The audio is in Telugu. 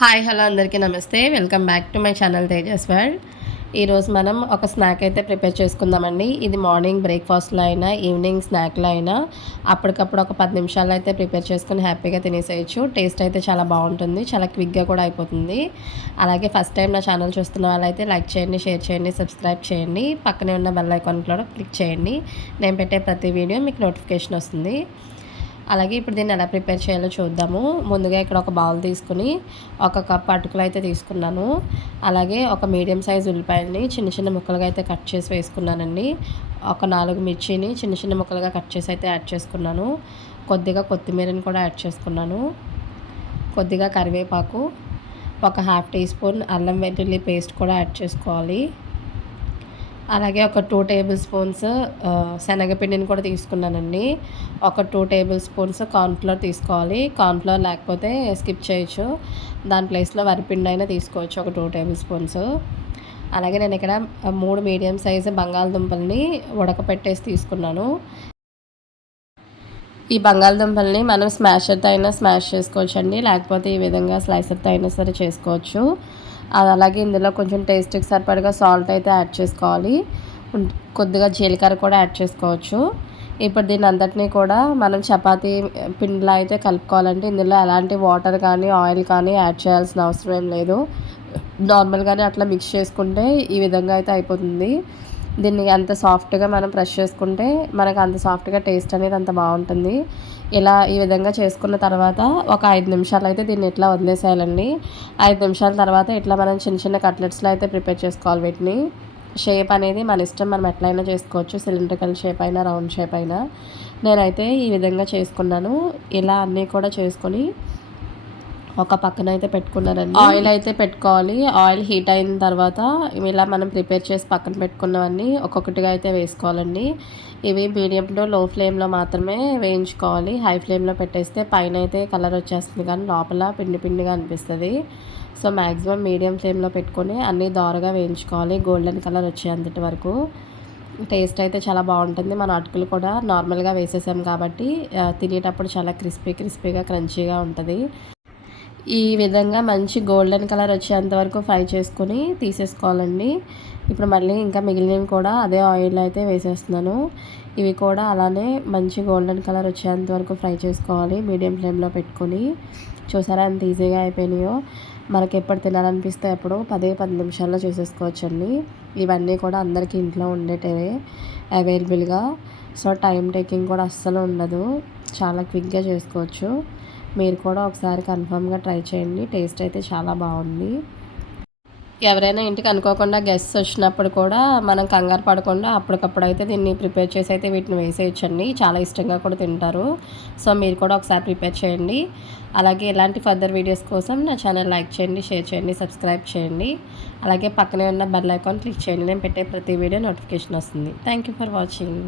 హాయ్ హలో అందరికీ నమస్తే. Welcome back to my channel Tejas world. ఈరోజు మనం ఒక స్నాక్ అయితే ప్రిపేర్ చేసుకుందామండి. ఇది మార్నింగ్ బ్రేక్ఫాస్ట్లో అయినా ఈవినింగ్ స్నాక్లో అయినా అప్పటికప్పుడు ఒక 10 నిమిషాల్లో అయితే ప్రిపేర్ చేసుకుని హ్యాపీగా తినేసేయచ్చు. టేస్ట్ అయితే చాలా బాగుంటుంది, చాలా క్విక్గా కూడా అయిపోతుంది. అలాగే ఫస్ట్ టైం నా ఛానల్ చూస్తున్న వాళ్ళైతే లైక్ చేయండి, షేర్ చేయండి, సబ్స్క్రైబ్ చేయండి. పక్కనే ఉన్న బెల్ ఐకాన్ కూడా క్లిక్ చేయండి. నేను పెట్టే ప్రతి వీడియో మీకు నోటిఫికేషన్ వస్తుంది. అలాగే ఇప్పుడు దీన్ని ఎలా ప్రిపేర్ చేయాలో చూద్దాము. ముందుగా ఇక్కడ ఒక బౌల్ తీసుకుని ఒక కప్ అటుకులు అయితే తీసుకున్నాను. అలాగే ఒక మీడియం సైజ్ ఉల్లిపాయని చిన్న చిన్న ముక్కలుగా అయితే కట్ చేసి వేసుకున్నానండి. ఒక 4 మిర్చిని చిన్న చిన్న ముక్కలుగా కట్ చేసి అయితే యాడ్ చేసుకున్నాను. కొద్దిగా కొత్తిమీరని కూడా యాడ్ చేసుకున్నాను. కొద్దిగా కరివేపాకు, ఒక హాఫ్ టీ స్పూన్ అల్లం వెల్లుల్లి పేస్ట్ కూడా యాడ్ చేసుకోవాలి. అలాగే ఒక 2 టేబుల్ స్పూన్స్ శనగపిండిని కూడా తీసుకున్నానండి. ఒక 2 టేబుల్ స్పూన్స్ కార్న్‌ఫ్లోర్ తీసుకోవాలి. కార్న్‌ఫ్లోర్ లేకపోతే స్కిప్ చేయొచ్చు. దాని ప్లేస్‌లో వరిపిండి అయినా తీసుకోవచ్చు, ఒక 2 టేబుల్ స్పూన్స్. అలాగే నేను ఇక్కడ 3 మీడియం సైజు బంగాళదుంపల్ని ఉడకపెట్టేసి తీసుకున్నాను. ఈ బంగాళదుంపల్ని మనం స్మాషర్‌తో అయినా స్మాష్ చేసుకోవచ్చండి, లేకపోతే ఈ విధంగా స్లైసర్‌తో అయినా సరే చేసుకోవచ్చు. అలాగే ఇందులో కొంచెం టేస్ట్‌కి సరిపడగా సాల్ట్ అయితే యాడ్ చేసుకోవాలి. కొద్దిగా జీలకర్ర కూడా యాడ్ చేసుకోవచ్చు. ఇప్పుడు దీని అంతటినీ కూడా మనం చపాతీ పిండిలా అయితే కలుపుకోవాలంటే ఇందులో ఎలాంటి వాటర్ కానీ ఆయిల్ కానీ యాడ్ చేయాల్సిన అవసరం ఏం లేదు. నార్మల్గానే అట్లా మిక్స్ చేసుకుంటే ఈ విధంగా అయితే అయిపోతుంది. దీన్ని ఎంత సాఫ్ట్గా మనం ప్రెస్ చేసుకుంటే మనకు అంత సాఫ్ట్గా టేస్ట్ అనేది అంత బాగుంటుంది. ఇలా ఈ విధంగా చేసుకున్న తర్వాత ఒక 5 నిమిషాలు అయితే దీన్ని ఇట్లా వదిలేసేయాలండి. 5 నిమిషాల తర్వాత ఇట్లా మనం చిన్న చిన్న కట్లెట్స్లో అయితే ప్రిపేర్ చేసుకోవాలి. వీటిని షేప్ అనేది మన ఇష్టం, మనం ఎట్లయినా చేసుకోవచ్చు. సిలిండ్రికల్ షేప్ అయినా రౌండ్ షేప్ అయినా. నేనైతే ఈ విధంగా చేసుకున్నాను. ఇలా అన్నీ కూడా చేసుకొని ఒక పక్కన అయితే పెట్టుకున్నానండి. ఆయిల్ అయితే పెట్టుకోవాలి. ఆయిల్ హీట్ అయిన తర్వాత ఇలా మనం ప్రిపేర్ చేసి పక్కన పెట్టుకున్నవన్నీ ఒక్కొక్కటిగా అయితే వేసుకోవాలండి. ఇవి మీడియం టు లో ఫ్లేమ్లో మాత్రమే వేయించుకోవాలి. హై ఫ్లేమ్లో పెట్టేస్తే పైన అయితే కలర్ వచ్చేస్తుంది కానీ లోపల పిండి పిండిగా అనిపిస్తుంది. సో మ్యాక్సిమం మీడియం ఫ్లేమ్లో పెట్టుకొని అన్నీ దోరగా వేయించుకోవాలి, గోల్డెన్ కలర్ వచ్చేంతటి వరకు. టేస్ట్ అయితే చాలా బాగుంటుంది. మన అటుకులు కూడా నార్మల్గా వేసేసాం కాబట్టి తినేటప్పుడు చాలా క్రిస్పీగా క్రంచీగా ఉంటుంది. ఈ విధంగా మంచి గోల్డెన్ కలర్ వచ్చేంత వరకు ఫ్రై చేసుకొని తీసేసుకోవాలండి. ఇప్పుడు మళ్ళీ ఇంకా మిగిలినవి కూడా అదే ఆయిల్ అయితే వేసేస్తున్నాను. ఇవి కూడా అలానే మంచి గోల్డెన్ కలర్ వచ్చేంత వరకు ఫ్రై చేసుకోవాలి మీడియం ఫ్లేమ్లో పెట్టుకొని. చూసారా ఎంత ఈజీగా అయిపోయినాయో. మనకి ఎప్పుడు తినాలనిపిస్తే అప్పుడు 10 నిమిషాల్లో చేసేసుకోవచ్చండి. ఇవన్నీ కూడా అందరికీ ఇంట్లో ఉండేటివే అవైలబుల్గా. సో టైం టేకింగ్ కూడా అస్సలు ఉండదు, చాలా క్విక్గా చేసుకోవచ్చు. మీరు కూడా ఒకసారి కన్ఫామ్గా ట్రై చేయండి. టేస్ట్ అయితే చాలా బాగుంది. ఎవరైనా ఇంటికి అనుకోకుండా గెస్ట్స్ వచ్చినప్పుడు కూడా మనం కంగారు పడకుండా అప్పటికప్పుడు అయితే దీన్ని ప్రిపేర్ చేసి అయితే వీటిని వేసేయచ్చండి. చాలా ఇష్టంగా కూడా తింటారు. సో మీరు కూడా ఒకసారి ప్రిపేర్ చేయండి. అలాగే ఇలాంటి ఫర్దర్ వీడియోస్ కోసం నా ఛానల్ లైక్ చేయండి, షేర్ చేయండి, సబ్స్క్రైబ్ చేయండి. అలాగే పక్కనే ఉన్న బెల్ ఐకాన్ క్లిక్ చేయండి. నేను పెట్టే ప్రతి వీడియో నోటిఫికేషన్ వస్తుంది. Thank you for watching.